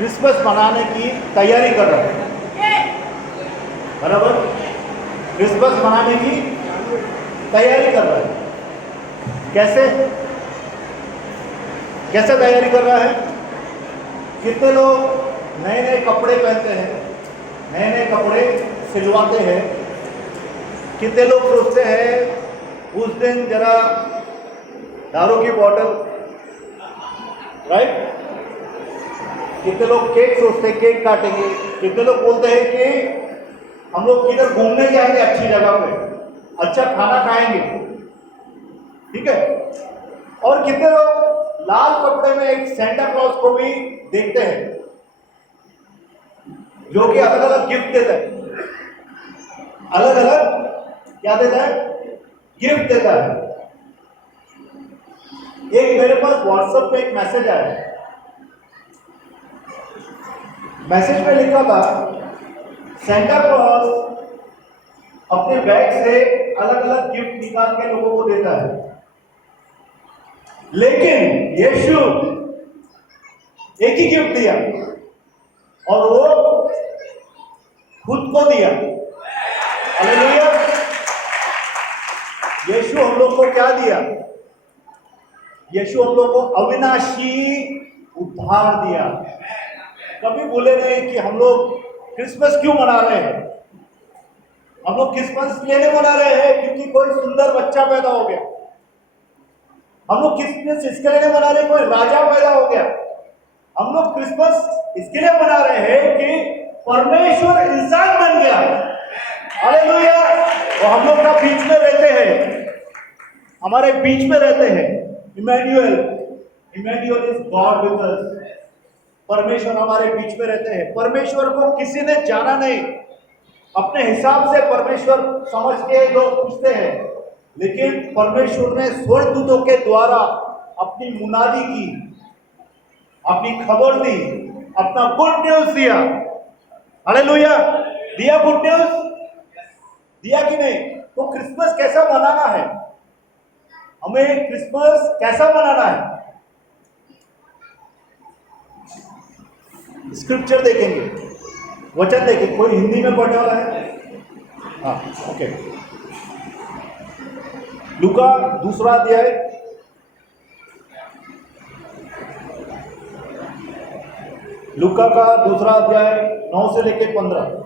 Christmas मनाने की तैयारी कर रहा है, बराबर। क्रिसमस मनाने की तैयारी कर रहा है। कैसे कैसे तैयारी कर रहा है? कितने लोग नए नए कपड़े पहनते हैं, नए नए कपड़े सिलवाते हैं। कितने लोग सोचते हैं उस दिन जरा दारू की बोतल, राइट। कितने लोग केक सोचते हैं, केक काटेंगे। कितने लोग बोलते हैं कि हम लोग किधर घूमने जाएंगे, अच्छी जगह पे अच्छा खाना खाएंगे, ठीक है। और कितने लोग लाल कपड़े में एक सेंटा क्लॉज को भी देखते हैं, जो कि अलग अलग गिफ्ट देता है, अलग अलग क्या देता है, गिफ्ट देता है। एक मेरे पास व्हाट्सएप पे एक मैसेज आया, मैसेज में लिखा था सेंटा क्लॉज अपने बैग से अलग अलग गिफ्ट निकाल के लोगों को देता है, लेकिन यीशु एक ही गिफ्ट दिया और वो खुद को दिया। हालेलुया। यीशु हम लोग को क्या दिया? यीशु हम लोग को अविनाशी उद्धार दिया। कभी भूले नहीं कि हम लोग क्रिसमस क्यों मना रहे हैं। हम लोग क्रिसमस इसलिए नहीं मना रहे हैं क्योंकि कोई सुंदर बच्चा पैदा हो गया। हम लोग क्रिसमस इसके लिए नहीं मना रहे कोई राजा पैदा हो गया। हम लोग क्रिसमस इसके लिए मना रहे हैं कि परमेश्वर इंसान बन गया। हालेलुया। वो हम लोग का बीच में रहते हैं, हमारे बीच में रहते हैं। Emmanuel, Emmanuel is God with us. परमेश्वर हमारे बीच में रहते हैं। परमेश्वर को किसी ने जाना नहीं। अपने हिसाब से परमेश्वर समझ के लोग पूछते हैं, लेकिन परमेश्वर ने स्वर्गदूतों के द्वारा अपनी मुनादी की, अपनी खबर दी, अपना गुड न्यूज दिया। हालेलुया। दिया गुड न्यूज, दिया कि नहीं? तो क्रिसमस कैसा मनाना है, हमें क्रिसमस कैसा मनाना है? स्क्रिप्चर देखेंगे, वचन देखेंगे। कोई हिंदी में पढ़ने वाला है? हाँ, ओके। लूका 2 अध्याय, लूका का 2 अध्याय 9 से लेके 15।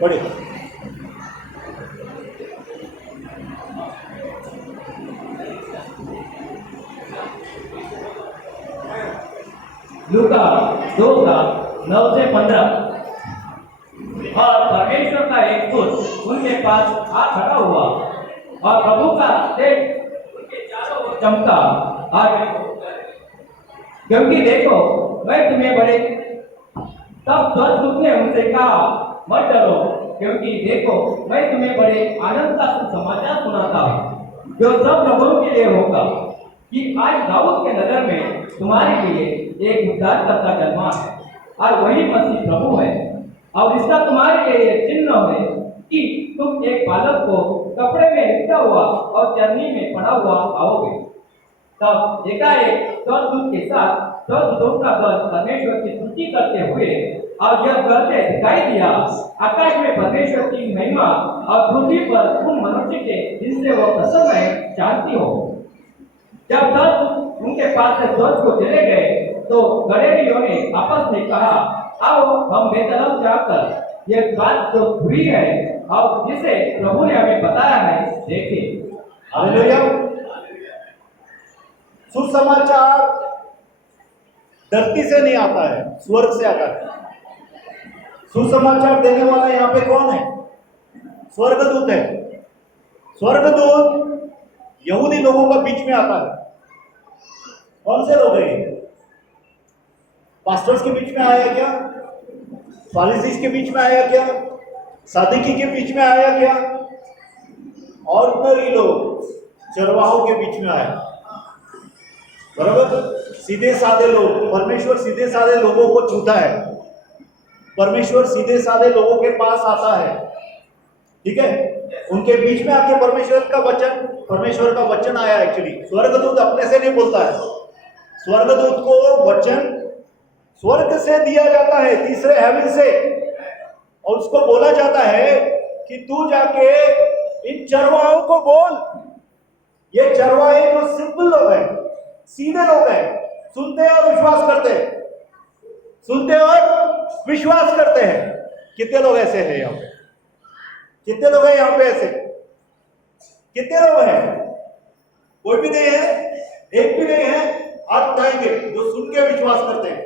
पढ़िए। लूका 2:9 से 15। और परमेश्वर का एक दूत उनके पास आ खड़ा हुआ और प्रभु का तेज उनके चारों ओर चमका और क्योंकि देखो मैं तुम्हें बड़े। तब स्वर्गदूत ने उनसे कहा मत डरो, क्योंकि देखो मैं तुम्हें बड़े आनंद का सुसमाचार सुनाता हूँ जो सब लोगों के लिए होगा कि आज दाऊद के नगर में तुम्हारे लिए एक उद्धारकर्ता जन्मा है और वही मसीह प्रभु है। और इसका तुम्हारे लिए एक चिन्ह है कि तुम एक बालक को कपड़े में लिपटा हुआ और चरनी में पड़ा हुआ आओगे। तब एकाएक स्वर्गदूत के साथ स्वर्गदूतों का दल परमेश्वर की स्तुति करते हुए और यह करते दिखाई दिया, आकाश में परमेश्वर की महिमा और पृथ्वी पर उन मनुष्य के जिनसे वह प्रसन्न है शांति हो। जब दल उनके पास से स्वर्ग को चले गए तो गड़ेरियों ने आपस में कहा, आओ हम बेतरफ जाकर यह बात जो हुई है और जिसे प्रभु ने हमें बताया है देखें। हालेलुया। सुसमाचार धरती से नहीं आता है, स्वर्ग से आता है। सुसमाचार देने वाला यहाँ पे कौन है? स्वर्गदूत है। स्वर्गदूत यहूदी लोगों का बीच में आता है। कौन से लोग हैं? पास्टर्स के बीच में आया क्या? फारिसीज के बीच में आया क्या? सादिकी के बीच में आया क्या? ऑर्डिनरी लोग, चरवाहों के बीच में आया। बराबर, सीधे साधे लोग। परमेश्वर सीधे साधे लोगों को छूता है। परमेश्वर सीधे साधे लोगों के पास आता है, ठीक है। उनके बीच में आके परमेश्वर का वचन आया। एक्चुअली स्वर्गदूत अपने से नहीं बोलता है, स्वर्गदूत को वचन स्वर्ग से दिया जाता है, तीसरे हेवन से, और उसको बोला जाता है कि तू जाके इन चरवाहों को बोल। ये चरवाहे जो सिंपल लोग हैं, सीधे लोग हैं, सुनते हैं और विश्वास करते हैं, सुनते और विश्वास करते हैं। कितने लोग ऐसे हैं यहाँ पे? कितने लोग हैं यहाँ पे ऐसे? कितने लोग हैं? कोई भी नहीं है, एक भी नहीं है। हाथ उठाएंगे जो सुन के विश्वास करते हैं।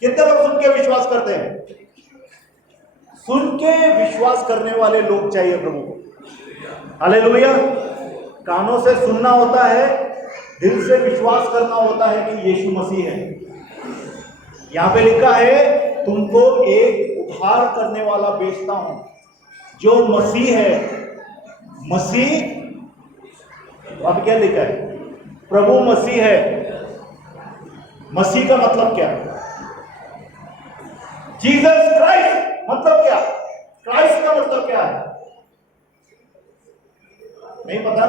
कितने लोग सुन के विश्वास करते हैं? सुन के विश्वास करने वाले लोग चाहिए प्रभु को। हालेलुया। कानों से सुनना होता है, दिल से विश्वास करना होता है कि यीशु मसीह है। यहां पे लिखा है तुमको एक उद्धार करने वाला बेचता हूं, जो मसीह है। मसीह, अब क्या लिखा है? प्रभु मसीह है। मसीह का मतलब क्या? जीसस क्राइस्ट मतलब क्या? क्राइस्ट का मतलब क्या है? नहीं पता?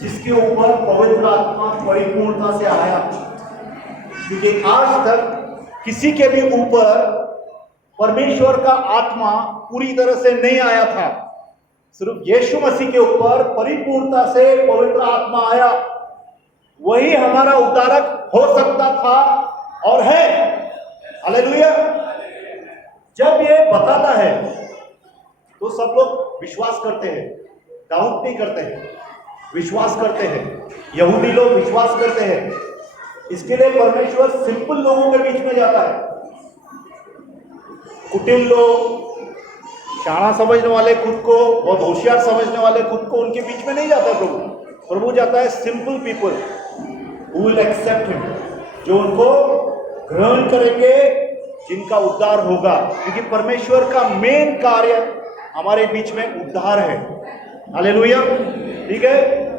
जिसके ऊपर पवित्र आत्मा परिपूर्णता से आया। क्योंकि आज तक किसी के भी ऊपर परमेश्वर का आत्मा पूरी तरह से नहीं आया था। सिर्फ यीशु मसीह के ऊपर परिपूर्णता से पवित्र आत्मा आया। वही हमारा उद्धारक हो सकता था और है। हालेलुया। जब ये बताता है तो सब लोग विश्वास करते हैं, डाउट नहीं करते हैं, विश्वास करते हैं। यहूदी लोग विश्वास करते हैं। इसके लिए परमेश्वर सिंपल लोगों के बीच में जाता है। कुटिल लोग, शाणा समझने वाले खुद को, बहुत होशियार समझने वाले खुद को, उनके बीच में नहीं जाता प्रभु। प्रभु जाता है simple people who will accept him, जो उनको ग्रहण करेंगे, जिनका उद्धार होगा। क्योंकि परमेश्वर का मेन कार्य हमारे बीच में उद्धार है। हालेलुया। ठीक है।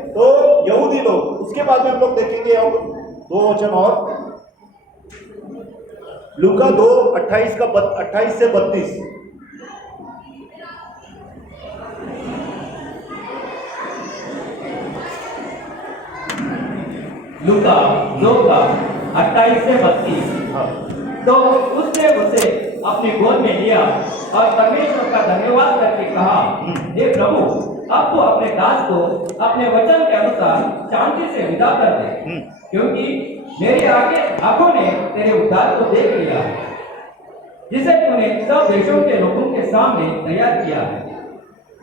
तो यहूदी लोग, उसके बाद में हम लोग देखेंगे और 2 वचन और, लूका 2:28 से 32। लूका 2:28 से 32। हाँ। तो उसने उसे अपनी गोद में लिया और परमेश्वर का धन्यवाद करके कहा, हे प्रभु, अब तो अपने दास को अपने वचन के अनुसार शांति से विदा कर दे, क्योंकि मेरी आंखों ने तेरे उद्धार को देख लिया है, जिसे तूने सब देशों के लोगों के सामने तैयार किया है,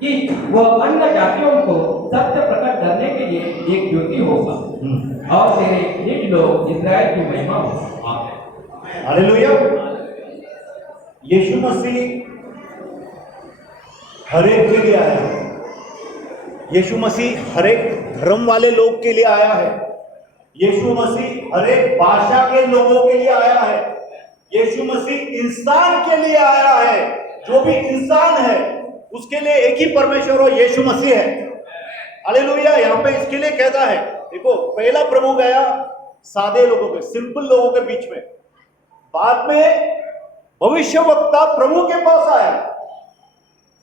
कि वह अन्य जातियों को सत्य प्रकट करने के लिए एक ज्योति होगा, और तेरे निज लोग इस्राएल की महिमा होगा। आमीन। हालेलुया। यीशु मसीह हर एक के लिए आया है। यीशु मसीह हर एक धर्म वाले लोग के लिए आया है। यीशु मसीह हर एक भाषा के लोगों के लिए आया है। यीशु मसीह इंसान के लिए आया है। जो भी इंसान है उसके लिए एक ही परमेश्वर और यीशु मसीह है। हालेलुया। यहाँ पे इसके लिए कहता है, देखो, पहला प्रभु गया सादे लोगों के, सिंपल लोगों के बीच में। बाद में भविष्यवक्ता प्रभु के पास आया।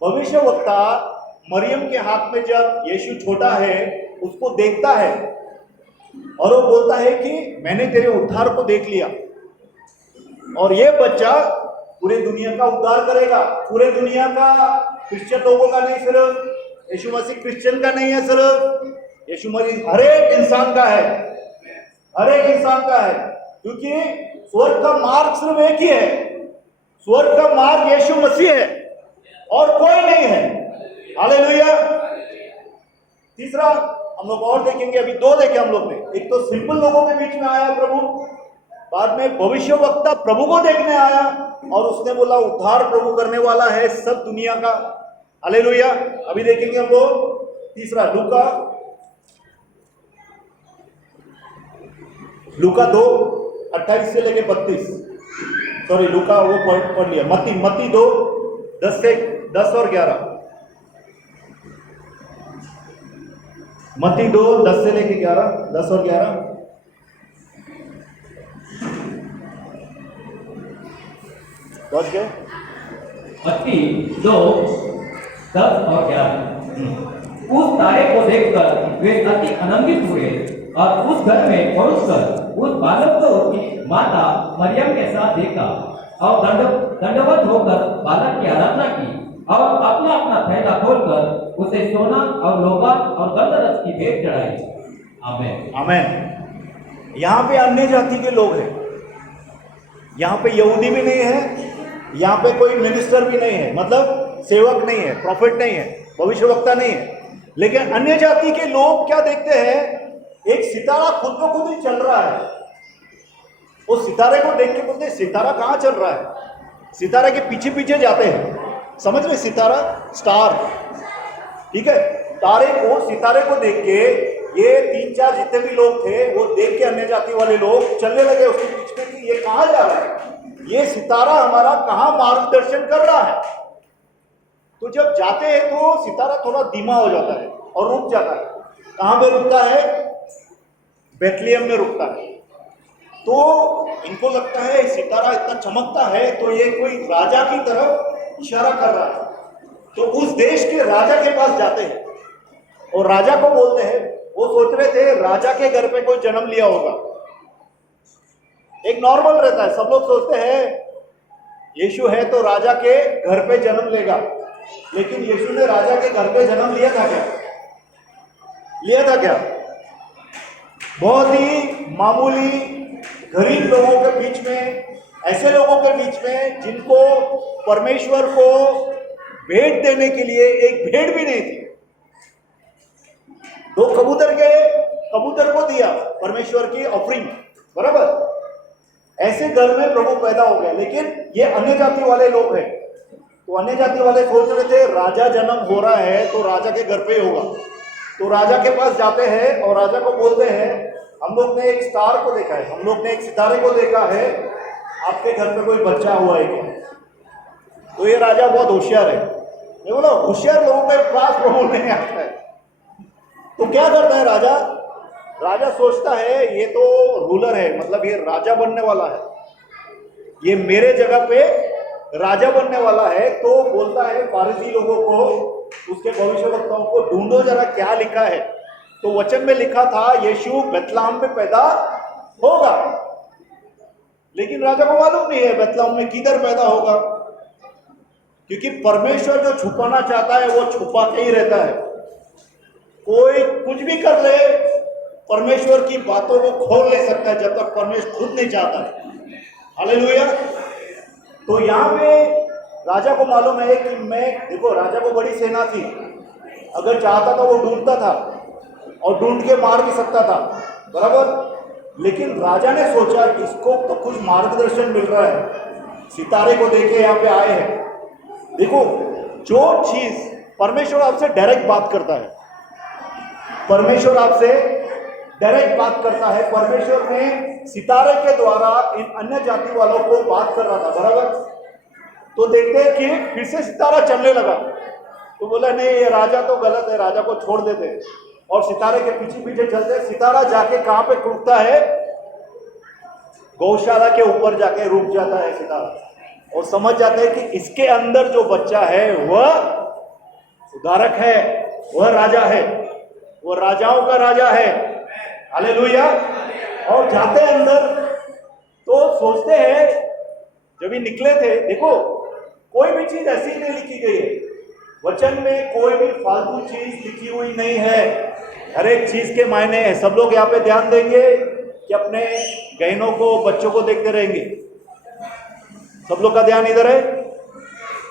भविष्यवक्ता मरियम के हाथ में जब यीशु छोटा है उसको देखता है और वो बोलता है कि मैंने तेरे उद्धार को देख लिया, और ये बच्चा पूरे दुनिया का उद्धार करेगा। पूरे दुनिया का, क्रिश्चियन लोगों का नहीं, सिर्फ यीशु मसीह क्रिश्चियन का नहीं है, सिर्फ यीशु मसीह हर एक इंसान का है। हर एक इंसान का है। क्योंकि स्वर्ग का मार्ग सिर्फ एक ही है। स्वर्ग का मार्ग यीशु मसीह है और कोई नहीं है। हालेलुया। तीसरा हम लोग और देखेंगे, अभी 2 देखे हम लोग ने। एक तो सिंपल लोगों के बीच में आया प्रभु, बाद में भविष्यवक्ता प्रभु को देखने आया और उसने बोला उद्धार प्रभु करने वाला है सब दुनिया का। हालेलुया। अभी देखेंगे हम लोग तीसरा, लूका 2:28 से लेके 32। सॉरी, लूका वो पढ़ लिया। मत्ती 2:10 और 11। मत्ती 2:10 से लेके 11, 10 और 11। पहुंच गए? 32:10 और 11। उस तारे को देखकर वे अति आनंदित हुए और उस घर में पहुंचकर उस बालक को उसकी माता मरियम के साथ देखा और दंडवत होकर बालक की आराधना की और अपना अपना थैला खोलकर उसे सोना और लोहा और गंधरस की भेंट चढ़ाई। आमीन। आमीन। यहाँ पे अन्य जाति के लोग हैं, यहाँ पे यहूदी भी नहीं है, यहाँ पे कोई मिनिस्टर भी नहीं है, मतलब सेवक नहीं है, प्रॉफिट नहीं है, भविष्यवक्ता नहीं है, लेकिन अन्य जाति के लोग क्या देखते हैं? एक सितारा खुद को खुद ही चल रहा है। वो सितारे को देख के बोलते हैं सितारा कहाँ चल रहा है? सितारा के पीछे पीछे जाते हैं, समझ रहे? सितारा, स्टार, ठीक है? तारे को, सितारे को देख के ये 3-4 जितने भी लोग थे वो देख के अन्य जाति वाले लोग चलने लगे उसके पीछे कि ये कहाँ जा रहा है, ये सितारा हमारा कहाँ मार्गदर्शन कर रहा है। तो जब जाते हैं तो सितारा थोड़ा धीमा हो जाता है और रुक जाता है। कहाँ पे रुकता है? बेथलेहम में रुकता है। तो इनको लगता है सितारा इतना चमकता है तो ये कोई राजा की तरफ इशारा कर रहा है। तो उस देश के राजा के पास जाते हैं और राजा को बोलते हैं, वो सोच रहे थे राजा के घर पे कोई जन्म लिया होगा। एक नॉर्मल रहता है, सब लोग सोचते हैं यीशु है तो राजा के घर पे जन्म लेगा, लेकिन यीशु ने राजा के घर पे जन्म लिया था क्या? लिया था क्या? बहुत ही मामूली गरीब लोगों के बीच में, ऐसे लोगों के बीच में जिनको परमेश्वर को भेंट देने के लिए एक भेंट भी नहीं थी। 2 कबूतर को दिया परमेश्वर की ऑफरिंग, बराबर? ऐसे घर में प्रभु पैदा हो गया, लेकिन ये अन्य जाति वाले लोग हैं। तो अन्य जाति वाले सोच रहे थे राजा जन्म हो रहा है तो राजा के घर पे ही होगा। तो राजा के पास जाते हैं और राजा को बोलते हैं हम लोग ने एक स्टार को देखा है, हम लोग ने एक सितारे को देखा है, आपके घर पे कोई बच्चा हुआ है क्या? तो ये राजा बहुत होशियार है। ये बोला होशियार लोगों के पास प्रभु नहीं आता है। तो क्या करता है राजा? राजा सोचता है ये तो रूलर है, मतलब ये राजा बनने वाला है, ये मेरे जगह पे राजा बनने वाला है। तो बोलता है फारसी लोगों को, उसके भविष्यवक्ताओं को, ढूंढो जरा क्या लिखा है। तो वचन में लिखा था यीशु बेथलेहम में पैदा होगा, लेकिन राजा को मालूम नहीं है बेथलेहम में किधर पैदा होगा, क्योंकि परमेश्वर जो छुपाना चाहता है वो छुपा के ही रहता है। कोई कुछ भी कर ले, परमेश्वर की बातों को खोल ले सकता है जब तक परमेश्वर खुद नहीं चाहता है। हालेलुया। तो यहाँ पे राजा को मालूम है कि देखो राजा को बड़ी सेना थी, अगर चाहता था वो ढूंढता था और ढूंढ के मार भी सकता था, बराबर? लेकिन राजा ने सोचा कि इसको तो कुछ मार्गदर्शन मिल रहा है, सितारे को देखे यहाँ पे आए हैं। देखो जो चीज परमेश्वर आपसे डायरेक्ट बात करता है, परमेश्वर आपसे डायरेक्ट बात करता है। परमेश्वर ने सितारे के द्वारा इन अन्य जाति वालों को बात कर रहा था, बराबर? तो देखते हैं कि फिर से सितारा चलने लगा। तो बोला नहीं ये राजा तो गलत है, राजा को छोड़ देते हैं और सितारे के पीछे पीछे चलते। सितारा जाके कहाँ पे रुकता है? गौशाला के ऊपर जाके रुक जाता है सितारा, और समझ जाते हैं कि इसके अंदर जो बच्चा है वह उद्धारक है, वह राजा है, वो राजाओं का राजा है। हालेलुया। और जाते अंदर तो सोचते हैं, जब ये निकले थे, देखो कोई भी चीज ऐसी नहीं लिखी गई है वचन में, कोई भी फालतू चीज लिखी हुई नहीं है, हर एक चीज के मायने है। सब लोग यहाँ पे ध्यान देंगे कि अपने गहनों को, बच्चों को देखते रहेंगे। सब लोग का ध्यान इधर है।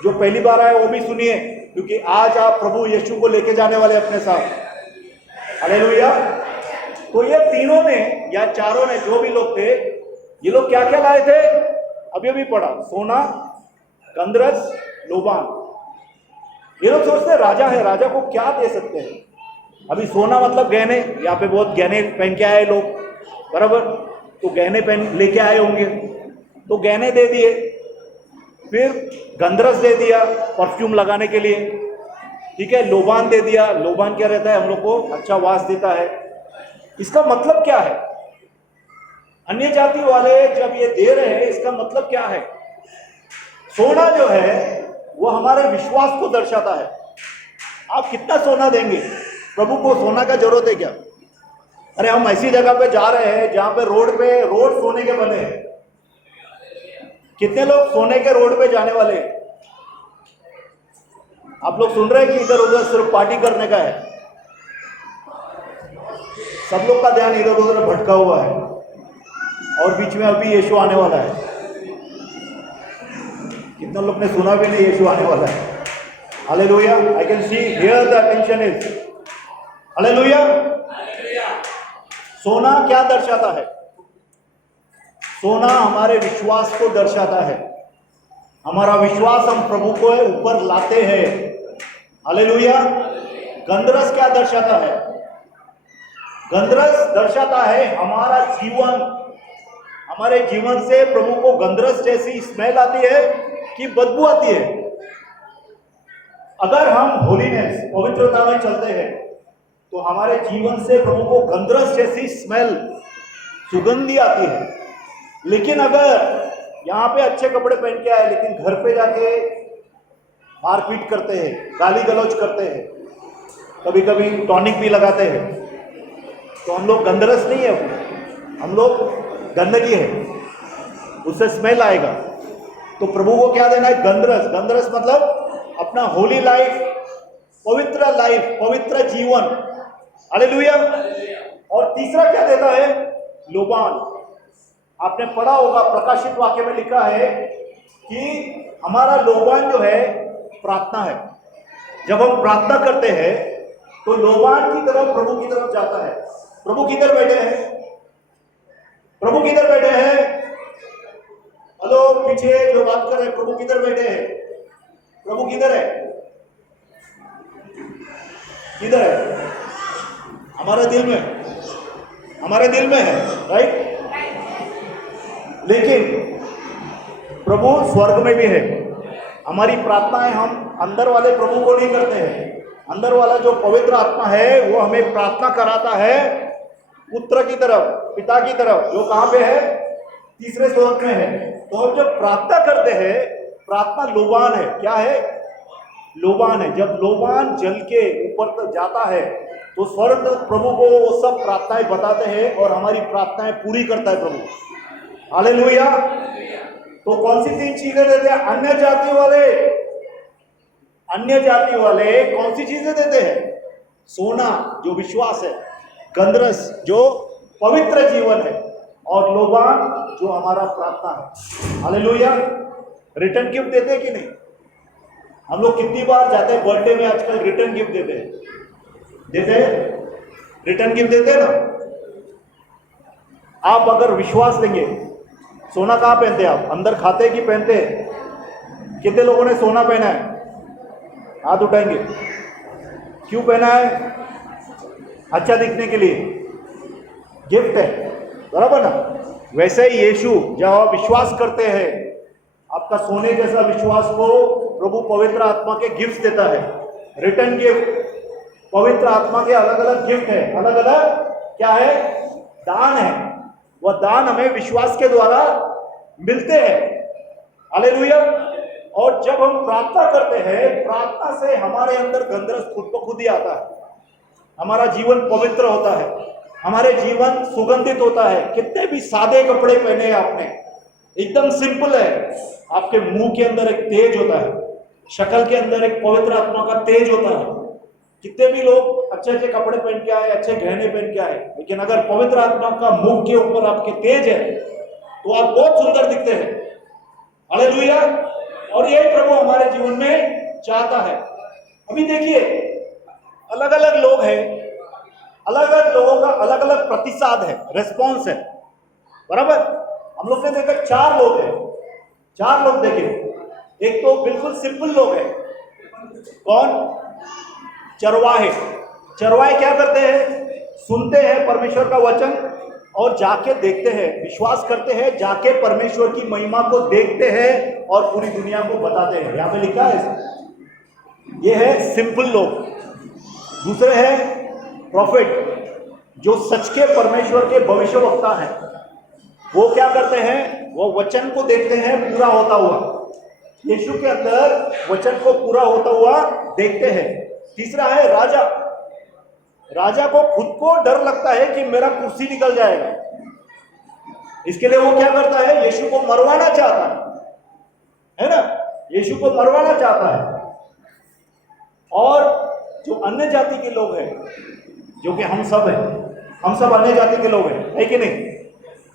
जो पहली बार आए वो भी सुनिए, क्योंकि आज आप प्रभु यीशु को लेके जाने वाले अपने साथ। हालेलुया। तो ये तीनों ने या चारों ने, जो भी लोग थे, ये लोग क्या क्या लाए थे? अभी अभी पढ़ा, सोना, गंधरस, लोबान। ये लोग सोचते राजा है, राजा को क्या दे सकते हैं? अभी सोना मतलब गहने, यहाँ पे बहुत गहने पहन के आए लोग, बराबर? तो गहने पहन लेके आए होंगे, तो गहने दे दिए। फिर गंधरस दे दिया परफ्यूम लगाने के लिए, ठीक है। लोबान दे दिया, लोबान क्या रहता है? हम लोग को अच्छा वास देता है। इसका मतलब क्या है? अन्य जाति वाले जब ये दे रहे हैं, इसका मतलब क्या है? सोना जो है वो हमारे विश्वास को दर्शाता है। आप कितना सोना देंगे? प्रभु को सोना का जरूरत है क्या? अरे हम ऐसी जगह पे जा रहे हैं जहां पे रोड सोने के बने हैं। कितने लोग सोने के रोड पे जाने वाले हैं? आप लोग सुन रहे हैं कि इधर उधर सिर्फ पार्टी करने का है? सब लोग का ध्यान इधर उधर भटका हुआ है और बीच में अभी यीशु आने वाला है। कितने लोग ने सुना भी नहीं यीशु आने वाला है? Hallelujah. I can see here the attention is. Hallelujah. सोना क्या दर्शाता है? सोना हमारे विश्वास को दर्शाता है। हमारा विश्वास हम प्रभु को ऊपर लाते हैं। हालेलुया। गंधरस क्या दर्शाता है? गंधरस दर्शाता है हमारा जीवन। हमारे जीवन से प्रभु को गंधरस जैसी स्मेल आती है कि बदबू आती है। अगर हम होलीनेस पवित्रता में चलते हैं तो हमारे जीवन से प्रभु को गंधरस जैसी स्मेल सुगंधी आती है। लेकिन अगर यहाँ पे अच्छे कपड़े पहन के आए लेकिन घर पे जाके मारपीट करते हैं, गाली गलौज करते हैं, कभी कभी टॉनिक भी लगाते हैं, तो हम लोग गंधरस नहीं है, हम लोग गंदगी है, उससे स्मेल आएगा। तो प्रभु को क्या देना है? गंधरस। गंधरस मतलब अपना होली लाइफ, पवित्र जीवन। हालेलुया। और तीसरा क्या देता है? लोबान। आपने पढ़ा होगा, प्रकाशित वाक्य में लिखा है कि हमारा लोबान जो है प्रार्थना है। जब हम प्रार्थना करते हैं तो लोबान की तरफ प्रभु की तरफ जाता है। प्रभु किधर बैठे हैं? प्रभु किधर बैठे हैं? हेलो, पीछे जो बात कर रहे हैं, प्रभु किधर बैठे हैं? प्रभु किधर है? किधर है? हमारे दिल में, हमारे दिल में है, राइट? लेकिन प्रभु स्वर्ग में भी है। हमारी प्रार्थनाएं हम अंदर वाले प्रभु को नहीं करते हैं। अंदर वाला जो पवित्र आत्मा है वो हमें प्रार्थना कराता है पुत्र की तरफ, पिता की तरफ, जो कहां पे है? तीसरे स्वर्ग में है। तो हम जब प्रार्थना करते हैं, प्रार्थना लोबान है। क्या है? लोबान है। जब लोबान जल के ऊपर तक जाता है तो स्वर्ग प्रभु को वो सब प्रार्थनाएं बताते हैं और हमारी प्रार्थनाएं पूरी करता है प्रभु। हालेलुया। तो कौन सी 3 चीजें देते हैं? अन्य जाति वाले कौन सी चीजें देते हैं? सोना जो विश्वास है, गंधरस जो पवित्र जीवन है, और लोबान जो हमारा प्रार्थना है। हालेलुया। रिटर्न गिफ्ट देते हैं कि नहीं? हम लोग कितनी बार जाते हैं बर्थडे में, आजकल रिटर्न गिफ्ट देते हैं, रिटर्न गिफ्ट देते हैं ना। आप अगर विश्वास देंगे, सोना कहाँ पहनते हैं आप? अंदर खाते कि पहनते हैं? कितने लोगों ने सोना पहना है? हाथ उठाएंगे। क्यों पहना है? अच्छा दिखने के लिए, गिफ्ट है, बराबर ना? वैसे ही यीशु, जब आप विश्वास करते हैं, आपका सोने जैसा विश्वास को प्रभु पवित्र आत्मा के गिफ्ट देता है। रिटर्न गिफ्ट, पवित्र आत्मा के अलग अलग गिफ्ट है, अलग अलग क्या है? दान है। वह दान हमें विश्वास के द्वारा मिलते हैं। हालेलुया। और जब हम प्रार्थना करते हैं, प्रार्थना से हमारे अंदर गंधरस खुद ब खुद ही आता है। हमारा जीवन पवित्र होता है, हमारे जीवन सुगंधित होता है। कितने भी सादे कपड़े पहने हैं आपने, एकदम सिंपल है, आपके मुंह के अंदर एक तेज होता है, शक्ल के अंदर एक पवित्र आत्मा का तेज होता है। कितने भी लोग अच्छे अच्छे कपड़े पहन के आए, अच्छे गहने पहन के आए, लेकिन अगर पवित्र आत्मा का मुंह के ऊपर आपके तेज है तो आप बहुत सुंदर दिखते हैं। हालेलुया। और यही प्रभु हमारे जीवन में चाहता है। अभी देखिए, अलग अलग लोग हैं, अलग अलग लोगों का अलग अलग प्रतिसाद है, रेस्पॉन्स है, बराबर? हम लोग ने देखा 4 लोग हैं, 4 लोग देखे। एक तो बिल्कुल सिंपल लोग हैं। कौन? चरवाहे। चरवाहे क्या करते हैं? सुनते हैं परमेश्वर का वचन और जाके देखते हैं, विश्वास करते हैं, जाके परमेश्वर की महिमा को देखते हैं और पूरी दुनिया को बताते हैं। यहां पे लिखा है, ये है सिंपल लोग। दूसरे हैं प्रॉफिट, जो सच के परमेश्वर के भविष्यवक्ता हैं। वो क्या करते हैं? वो वचन को देखते हैं पूरा होता हुआ। यीशु के अंदर वचन को पूरा होता हुआ देखते हैं। तीसरा है राजा। राजा को खुद को डर लगता है कि मेरा कुर्सी निकल जाएगा, इसके लिए वो क्या करता है, यीशु को मरवाना चाहता है ना, यीशु को मरवाना चाहता है। और जो अन्य जाति के लोग हैं, जो कि हम सब हैं, हम सब अन्य जाति के लोग हैं, है कि नहीं?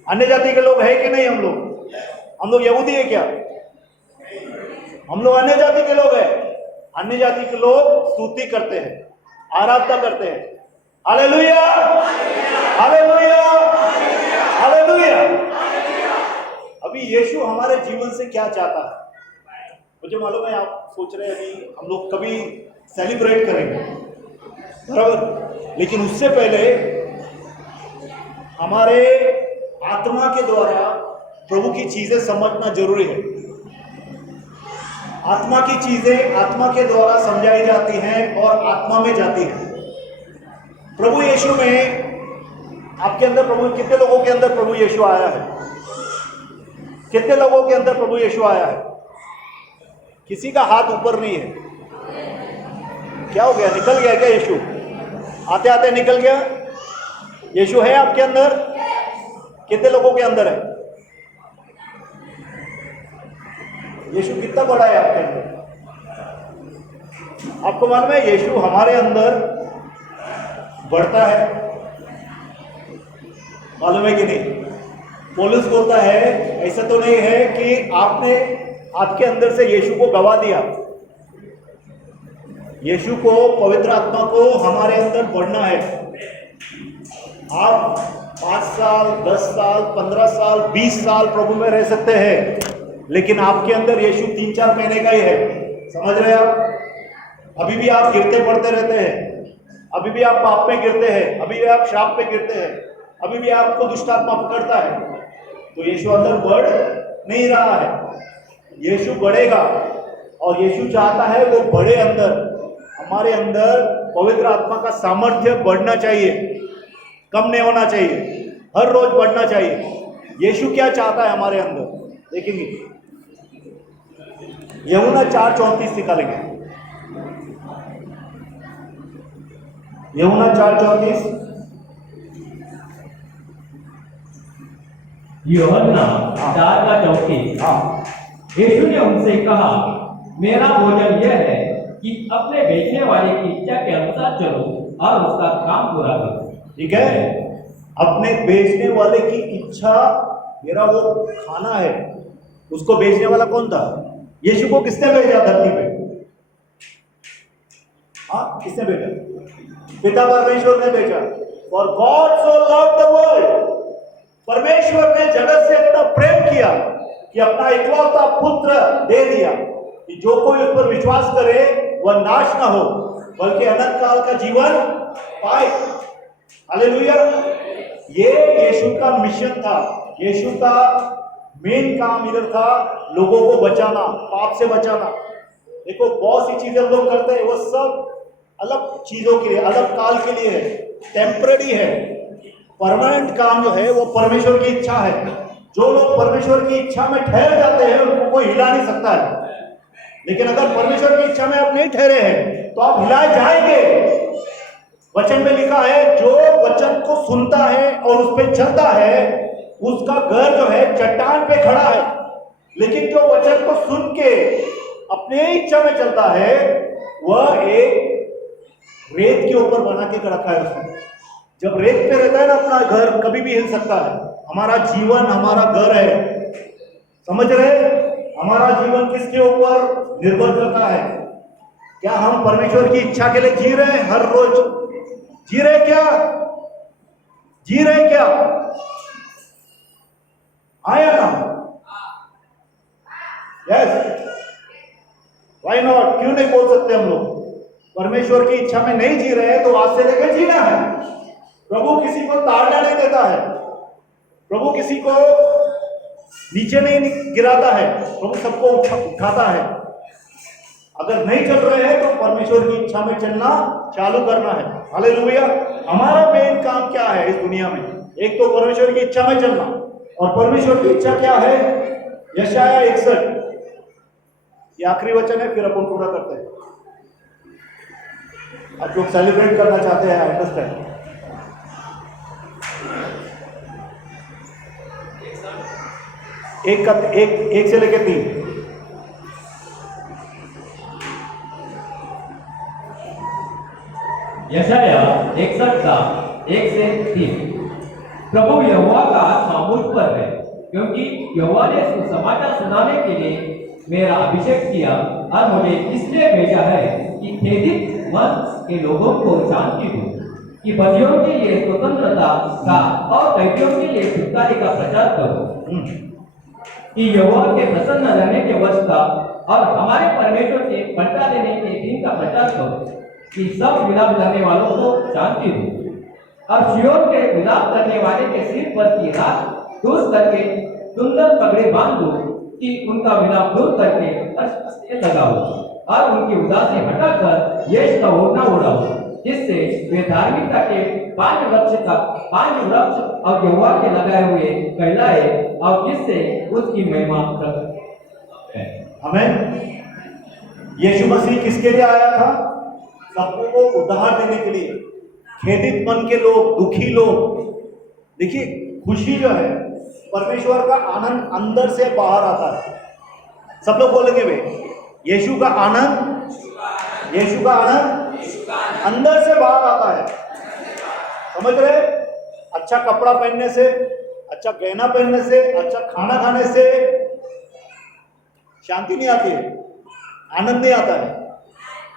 अन्य जाति के लोग है कि नहीं? हम लोग यहूदी है क्या? हम लोग अन्य जाति के लोग हैं। अन्य जाति के लोग स्तुति करते हैं, आराधना करते हैं। Hallelujah, hallelujah, hallelujah. अभी यीशु हमारे जीवन से क्या चाहता है? मुझे मालूम है आप सोच रहे हैं अभी हम लोग कभी सेलिब्रेट करेंगे, बराबर, लेकिन उससे पहले हमारे आत्मा के द्वारा प्रभु की चीजें समझना जरूरी है। आत्मा की चीजें आत्मा के द्वारा समझाई जाती हैं और आत्मा में जाती हैं। प्रभु यीशु में आपके अंदर प्रभु, कितने लोगों के अंदर प्रभु यीशु आया है? कितने लोगों के अंदर प्रभु यीशु आया है? किसी का हाथ ऊपर नहीं है। क्या हो गया? निकल गया क्या यीशु? आते आते निकल गया? यीशु है आपके अंदर? कितने लोगों के अंदर है? यीशु कितना बड़ा है आपके अंदर? आपको मालूम है यीशु हमारे अंदर बढ़ता है, मालूम है कि नहीं? पौलुस बोलता है ऐसा तो नहीं है कि आपने आपके अंदर से यीशु को गवा दिया। यीशु को, पवित्र आत्मा को हमारे अंदर बढ़ना है। आप 5 साल, 10 साल, 15 साल, 20 साल प्रभु में रह सकते हैं, लेकिन आपके अंदर यीशु 3-4 महीने का ही है। समझ रहे हैं आप? अभी भी आप गिरते पड़ते रहते हैं, अभी भी आप पाप में गिरते हैं, अभी भी आप श्राप पे गिरते हैं, अभी भी आपको दुष्ट आत्मा पकड़ता है, तो यीशु अंदर बढ़ नहीं रहा है। यीशु बढ़ेगा और यीशु चाहता है वो बढ़े अंदर। हमारे अंदर पवित्र आत्मा का सामर्थ्य बढ़ना चाहिए, कम नहीं होना चाहिए, हर रोज बढ़ना चाहिए। यीशु क्या चाहता है हमारे अंदर देखेंगे। यूहन्ना 4:34 निकालेंगे। यूहन्ना 4:34। यूहन्ना 4:34। हाँ, यीशु ने उनसे कहा, मेरा भोजन यह है कि अपने बेचने वाले की इच्छा के अनुसार चलो और उसका काम पूरा करो। ठीक है, अपने बेचने वाले की इच्छा, मेरा वो खाना है। उसको बेचने वाला कौन था? यीशु को किसने भेजा धरती पे? हाँ, किसने भेजा? पिता परमेश्वर ने भेजा। For God so loved the world, परमेश्वर ने जगत से इतना प्रेम किया कि अपना इकलौता पुत्र दे दिया कि जो कोई उस पर विश्वास करे वह नाश ना हो बल्कि अनंत काल का जीवन पाए। हालेलुया। ये यीशु का मिशन था, यीशु का मेन काम इधर था, लोगों को बचाना, पाप से बचाना। देखो बहुत सी चीजें लोग करते हैं, वो सब अलग चीजों के लिए, अलग काल के लिए है, टेम्पररी है। परमानेंट काम जो है वो परमेश्वर की इच्छा है। जो लोग परमेश्वर की इच्छा में ठहर जाते हैं उनको कोई हिला नहीं सकता है। लेकिन अगर परमेश्वर की इच्छा में आप नहीं ठहरे हैं तो आप हिलाए जाएंगे। वचन में लिखा है जो वचन को सुनता है और उस पर चलता है उसका घर जो है चट्टान पे खड़ा है, लेकिन जो वचन को सुन के अपने इच्छा में चलता है वह एक रेत के ऊपर बना के रखा है उसने। जब रेत पे रहता है ना अपना घर कभी भी हिल सकता है। हमारा जीवन हमारा घर है, समझ रहे? हमारा जीवन किसके ऊपर निर्भर करता है? क्या हम परमेश्वर की इच्छा के लिए जी रहे हैं? हर रोज जी रहे क्या? जी रहे क्या? आया ना? Yes, why not? क्यों नहीं बोल सकते हम लोग? परमेश्वर की इच्छा में नहीं जी रहे हैं तो आज से लेकर जीना है। प्रभु किसी को ताड़ना नहीं देता है, प्रभु किसी को नीचे नहीं गिराता है, प्रभु सबको उठाता है। अगर नहीं चल रहे हैं तो परमेश्वर की इच्छा में चलना चालू करना है। हालेलुया। हमारा मेन काम क्या है इस दुनिया में? एक तो परमेश्वर की इच्छा में चलना, और परमेश्वर की इच्छा क्या है? यशाया 61 ये आखिरी वचन है, फिर अपन पूरा करते हैं। आप लोग सेलिब्रेट करना चाहते हैं, आई अंडरस्टैंड। एक से लेके 3। यशाया 61 का 1 से 3। प्रभु यहोवा का आत्मा मुझ पर है, क्योंकि यहोवा ने सुसमाचार सुनाने के लिए मेरा अभिषेक किया और मुझे इसलिए भेजा है कि खेदित मन के लोगों को शांति दूं, कि बंदियों के लिए स्वतंत्रता का और कैदियों के लिए छुटकारे का प्रचार करूं, कि यहोवा के प्रसन्न रहने के वर्ष का और हमारे परमेश्वर के पलटा देने के दिन का प्रचार करो, कि सब विलाप करने वालों को शांति दूं, और सिय्योन के विलाप करने वाले के सिर पर की राख दूर करके सुंदर पगड़ी बांध दो, कि उनका विलाप दूर करके हर्ष लगाओ, और उनकी उदासी हटाकर यश का ओढ़ना ओढ़ाओ, जिससे वे धार्मिकता के 5 वृक्ष और यहोवा के लगाए हुए कहलाए, और जिससे उसकी महिमा प्रकट है। आमीन। यीशु मसीह किसके लिए आया था? सबको उद्धार देने के लिए। खेदित मन के लोग, दुखी लोग। देखिए, खुशी जो है, परमेश्वर का आनंद अंदर से बाहर आता है। सब लोग बोलेंगे वे, यीशु का आनंद अंदर से बाहर आता है। समझ रहे? अच्छा कपड़ा पहनने से, अच्छा गहना पहनने से, अच्छा खाना खाने से शांति नहीं आती है, आनंद नहीं आता है।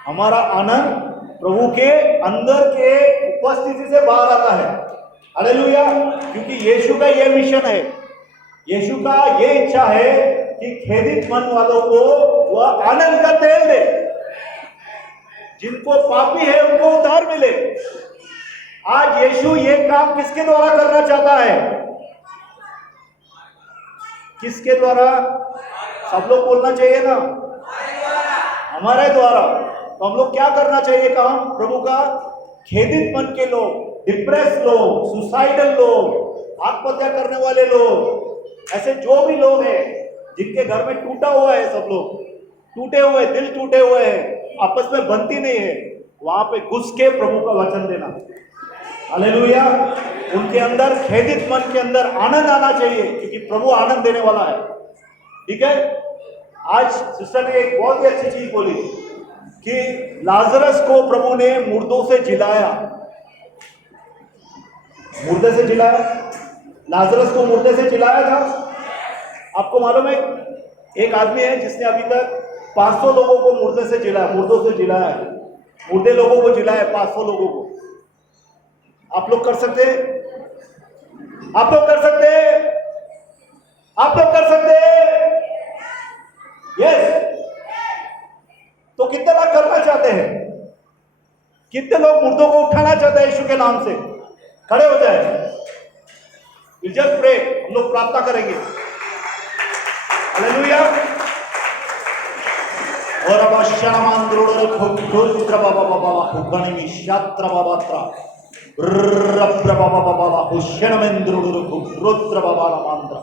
हमारा आनंद प्रभु के अंदर के उपस्थिति से बाहर आता है। हालेलुया। क्योंकि यीशु का यह मिशन है, यीशु का ये इच्छा है कि खेदित मन वालों को वह आनंद का तेल दे, जिनको पापी है उनको उद्धार मिले। आज यीशु ये काम किसके द्वारा करना चाहता है? किसके द्वारा? सब लोग बोलना चाहिए ना, हमारे द्वारा। तो हम लोग क्या करना चाहिए काम प्रभु का? खेदित मन के लोग, डिप्रेस लोग, सुसाइडल लोग, आत्महत्या करने वाले लोग, ऐसे जो भी लोग हैं जिनके घर में टूटा हुआ है, सब लोग टूटे हुए, दिल टूटे हुए हैं, आपस में बनती नहीं है, वहां पे घुस के प्रभु का वचन देना। हालेलुया। उनके अंदर, खेदित मन के अंदर आनंद आना चाहिए, क्योंकि प्रभु आनंद देने वाला है। ठीक है। आज सिस्टर ने एक बहुत ही अच्छी चीज बोली कि लाजरस को प्रभु ने मुर्दों से जिलाया। मुर्दे से जिलाया, लाजरस को मुर्दे से जिलाया था। आपको मालूम है, एक आदमी है जिसने अभी तक 500 लोगों को मुर्दे से जिलाया, मुर्दों से जिलाया है, मुर्दे लोगों को जिलाया 500 लोगों को। आप लोग कर सकते हैं? आप लोग कर सकते हैं? आप लोग कर सकते हैं? यस। तो कितने लोग करना चाहते हैं? कितने लोग मुर्दों को उठाना चाहते हैं यीशु के नाम से? खड़े हो जाए। जस्ट प्रे, हम लोग प्रार्थना करेंगे। हालेलुया। और अब शरणमांद्रोड़ खुद्र बाबा बाबा खुगणि शात्र बाबात्रा रब्र बाबा बाबा हुशनमेंद्रोड़ खुद्र बाबा मंत्र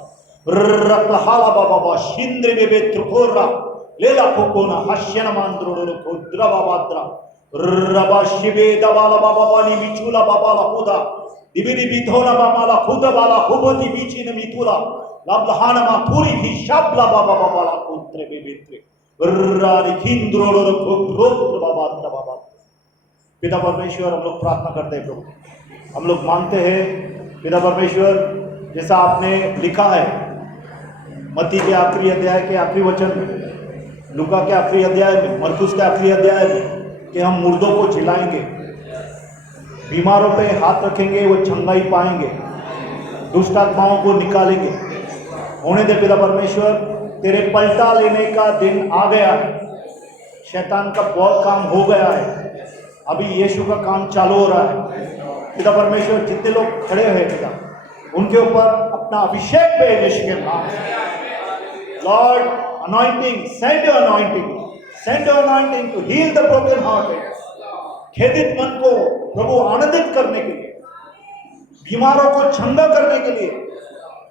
रप्लहाला बाबा शिंद्र बेबे त्रिपुरा लेला कोकोना हशनमांद्रोड़ खुद्र बाबात्रा रबा शिबे दबाला बाबा वाली मिचुला बाबा ला खुदा दिबिरी बिथोना बाबा ला खुदा बाला खुबती बीची न मिथुला लब्लहाना मा थूरी ही शाबला बाबा बाबा ला खुद्र बेबे पिता परमेश्वर, हम लोग प्रार्थना करते हैं प्रभु, हम लोग मांगते हैं पिता परमेश्वर, जैसा आपने लिखा है मत्ती के आखिरी अध्याय के आखिरी वचन में, लूका के आखिरी अध्याय में, मरकुस के आखिरी अध्याय में, कि हम मुर्दों को जिलाएंगे, बीमारों पे हाथ रखेंगे वो चंगाई पाएंगे, दुष्ट आत्माओं को निकालेंगे। होने दे पिता परमेश्वर, तेरे पलटा लेने का दिन आ गया है। शैतान का बहुत काम हो गया है, अभी यीशु का काम चालू हो रहा है। पिता परमेश्वर, जितने लोग खड़े हैं पिता, उनके ऊपर अपना अभिषेक भेज यीशु के नाम से। Lord, anointing, send your anointing to heal the broken hearted. खेदित मन को प्रभु आनंदित करने के लिए, बीमारों को चंगा करने के लिए,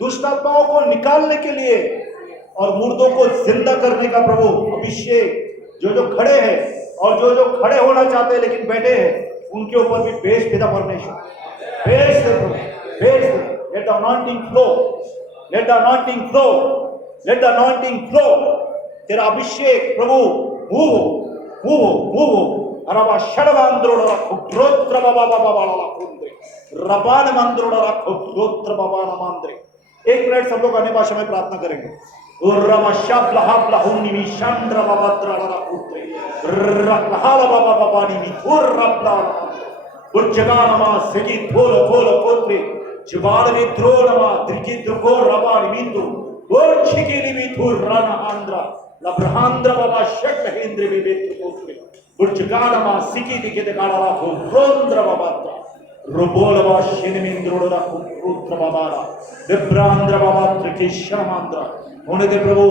दुष्ट आत्माओं को निकालने के लिए और मुर्दों को जिंदा करने का प्रभु अभिषेक जो खड़े हैं और जो खड़े होना चाहते हैं लेकिन बैठे हैं, उनके ऊपर भी भेज पिता परमेश्वर, भेज दे प्रभु, भेज दे। Let the anointing flow, let the anointing flow, let the anointing flow. तेरा अभिषेक प्रभु मूव हो। अरबा षडवांद्रोड़ रखो ग्रोत्र बाबा बाबा बाला कुंद्रे रबान मंद्रोड़ रखो ग्रोत्र बाबा नमांद्रे। 1 मिनट सब लोग अन्य भाषा में प्रार्थना करेंगे। उर्रमा शब्द हब्ला हुन्नी शंद्र बाबा द्रड़ा कुंद्रे रखला बाबा बाबा नी उर्रब्ला उज्जगानमा सेगी थोल थोल कुंद्रे जबाल में द्रोणमा त्रिकी द्रको रबान मिंदु और छिकीली भी थोल राना आंध्रा लब्रहांद्र बाबा शट हेंद्र भी बेत कुंद्रे उज्जगानमा सिकी दिखे दिखाड़ा रखो रोंद्र बाबा रुबोलवा शिनमिंद्रोड़ा कुंद्र बाबा दिब्रांद्र बाबा त्रिकेशमांद्र। होने दे प्रभु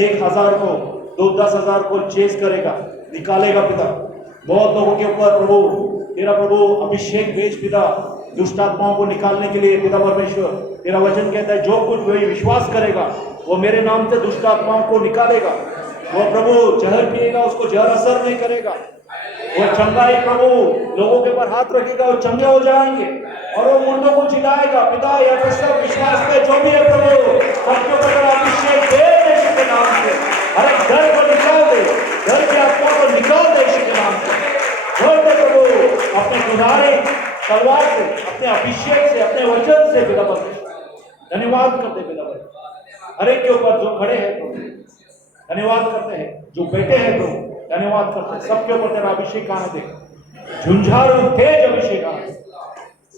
1000 को 10,000 को चेस करेगा, निकालेगा पिता। बहुत लोगों के ऊपर प्रभु तेरा प्रभु अभिषेक भेज पिता, दुष्ट आत्माओं को निकालने के लिए पिता परमेश्वर। तेरा वचन कहता है जो कुछ वही विश्वास करेगा वो मेरे नाम से दुष्ट आत्माओं को निकालेगा। वो प्रभु जहर पिएगा उसको जहर असर नहीं करेगा। वो चंगाई प्रभु लोगों के ऊपर हाथ रखेगा, वो चंगे हो जाएंगे और वो मुंडों को चिल्लाएगा। पिता या तो सब विश्वास पे जो भी है प्रभु सबके ऊपर अभिषेक दे यीशु के नाम से। हर एक डर को निकाल दे, डर की आत्मा को निकाल दे यीशु के नाम से। बोल दे प्रभु अपने गुनारे तलवार से, अपने अभिषेक से, अपने वचन से पिता परमेश्वर धन्यवाद करते पिता परमेश्वर। हर एक के ऊपर जो खड़े हैं प्रभु धन्यवाद करते हैं, जो बैठे हैं प्रभु धन्यवाद करते हैं। सबके ऊपर तेरा अभिषेक आने दे, झुंझारू तेज अभिषेक आने दे।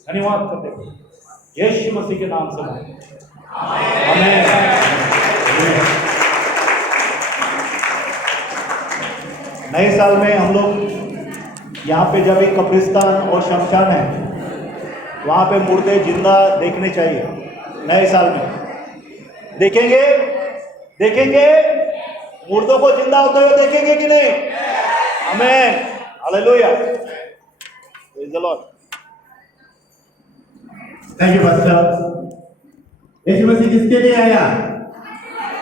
धन्यवाद करते हैं यीशु मसीह के नाम से आमीन। नए साल में हम लोग यहाँ पे जब एक कब्रिस्तान और शमशान है वहाँ पे मुर्दे जिंदा देखने चाहिए। नए साल में देखेंगे, देखेंगे मुर्दों को जिंदा होते हुए देखेंगे कि नहीं? आमीन, हालेलुया, praise the lord. Thank you pastor. Yeshu Masih किसके लिए आया?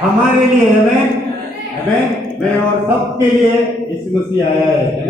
हमारे लिए। आमीन, आमीन। मैं और सबके लिए यीशु मसीह आया है।